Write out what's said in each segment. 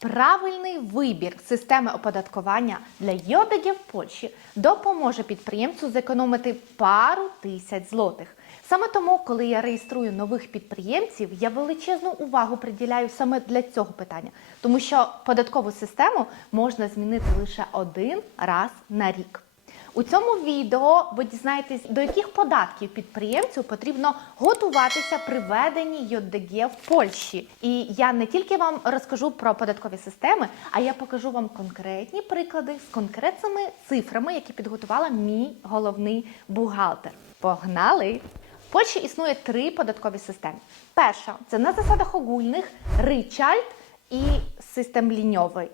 Правильний вибір системи оподаткування для ЙОДГ в Польщі допоможе підприємцю зекономити пару тисяч злотих. Саме тому, коли я реєструю нових підприємців, я величезну увагу приділяю саме для цього питання, тому що податкову систему можна змінити лише один раз на рік. У цьому відео ви дізнаєтесь, до яких податків підприємцю потрібно готуватися при веденні ЙОДГ в Польщі. І я не тільки вам розкажу про податкові системи, а я покажу вам конкретні приклади з конкретними цифрами, які підготувала мій головний бухгалтер. Погнали! В Польщі існує три податкові системи. Перша це на засадах огульних ричальд і систем ліньовий.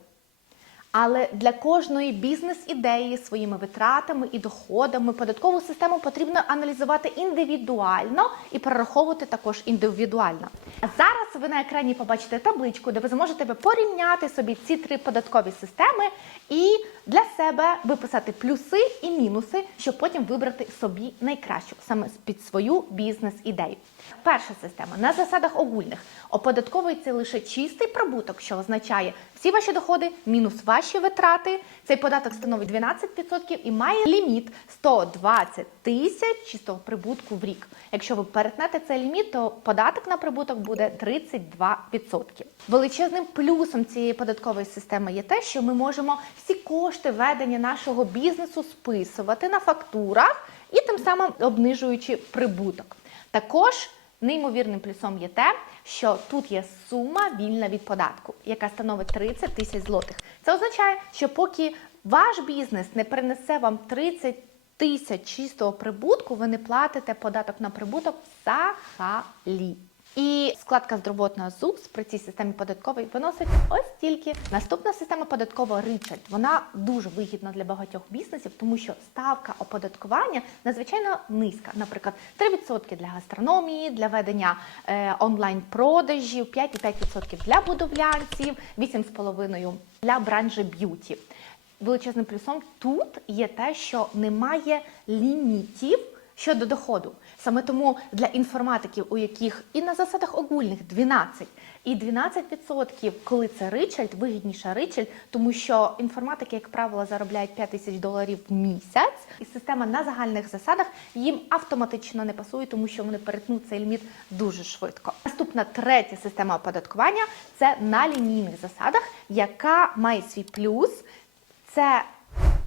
Але для кожної бізнес-ідеї своїми витратами і доходами податкову систему потрібно аналізувати індивідуально і прораховувати також індивідуально. А зараз ви на екрані побачите табличку, де ви зможете порівняти собі ці три податкові системи і для себе виписати плюси і мінуси, щоб потім вибрати собі найкращу саме під свою бізнес-ідею. Перша система на засадах огульних оподатковується лише чистий прибуток, що означає всі ваші доходи мінус ваші витрати. Цей податок становить 12% і має ліміт 120 тисяч чистого прибутку в рік. Якщо ви перетнете цей ліміт, то податок на прибуток буде 32%. Величезним плюсом цієї податкової системи є те, що ми можемо всі кошти ведення нашого бізнесу списувати на фактурах і тим самим обнижуючи прибуток. Також Неймовірним плюсом є те, що тут є сума вільна від податку, яка становить 30 тисяч злотих. Це означає, що поки ваш бізнес не принесе вам 30 тисяч чистого прибутку, ви не платите податок на прибуток взагалі. І складка здоровотного ЗУС при цій системі податкової виносить ось тільки. Наступна система податкова Ричард. Вона дуже вигідна для багатьох бізнесів, тому що ставка оподаткування надзвичайно низька. Наприклад, 3% для гастрономії, для ведення е, онлайн-продажів, 5,5% для будовлянців, 8,5% для бранжі б'юті. Величезним плюсом тут є те, що немає лімітів щодо доходу. Саме тому для інформатиків, у яких і на засадах огульних 12, і 12%, коли це Ричальд, вигідніша Ричальд, тому що інформатики, як правило, заробляють 5 тисяч доларів в місяць, і система на загальних засадах їм автоматично не пасує, тому що вони перетнуть цей ліміт дуже швидко. Наступна третя система оподаткування це на лінійних засадах, яка має свій плюс. Це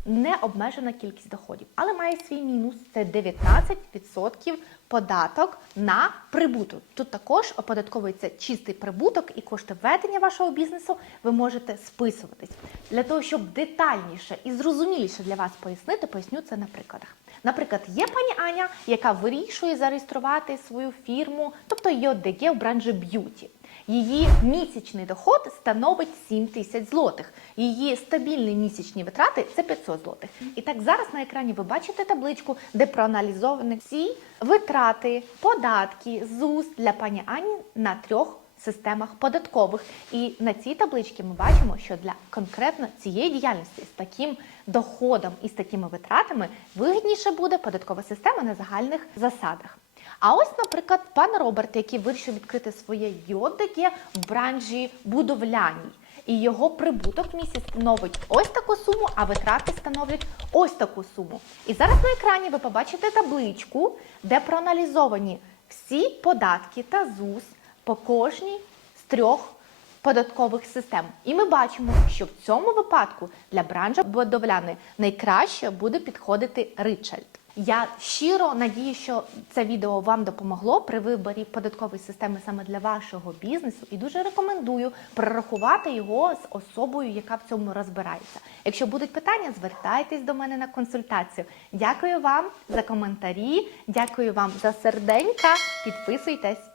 необмежена кількість доходів, але має свій мінус це 19% податок на прибуток. Тут також оподатковується чистий прибуток і кошти ведення вашого бізнесу ви можете списуватись. Для того, щоб детальніше і зрозуміліше для вас пояснити, поясню це на прикладах. Наприклад, є пані Аня, яка вирішує зареєструвати свою фірму, тобто ЙОДГ в бранжі б'юті. Її місячний доход становить 7 тисяч злотих. Її стабільні місячні витрати це 500 злотих. І так зараз на екрані ви бачите табличку, де проаналізовані всі витрати, податки, ЗУС для пані Ані на трьох системах податкових. І на цій табличці ми бачимо, що для конкретно цієї діяльності з таким доходом і з такими витратами вигідніше буде податкова система на загальних засадах. А ось, наприклад, пан Роберт, який вирішив відкрити своє йодики в бранжі будовляній. І його прибуток в місяць становить ось таку суму, а витрати становлять ось таку суму. І зараз на екрані ви побачите табличку, де проаналізовані всі податки та ЗУС по кожній з трьох податкових систем. І ми бачимо, що в цьому випадку для бранжа будовляни найкраще буде підходити Ричальд. Я щиро надію, що це відео вам допомогло при виборі податкової системи саме для вашого бізнесу, і дуже рекомендую прорахувати його з особою, яка в цьому розбирається. Якщо будуть питання, звертайтесь до мене на консультацію. Дякую вам за коментарі, дякую вам за серденька. Підписуйтесь.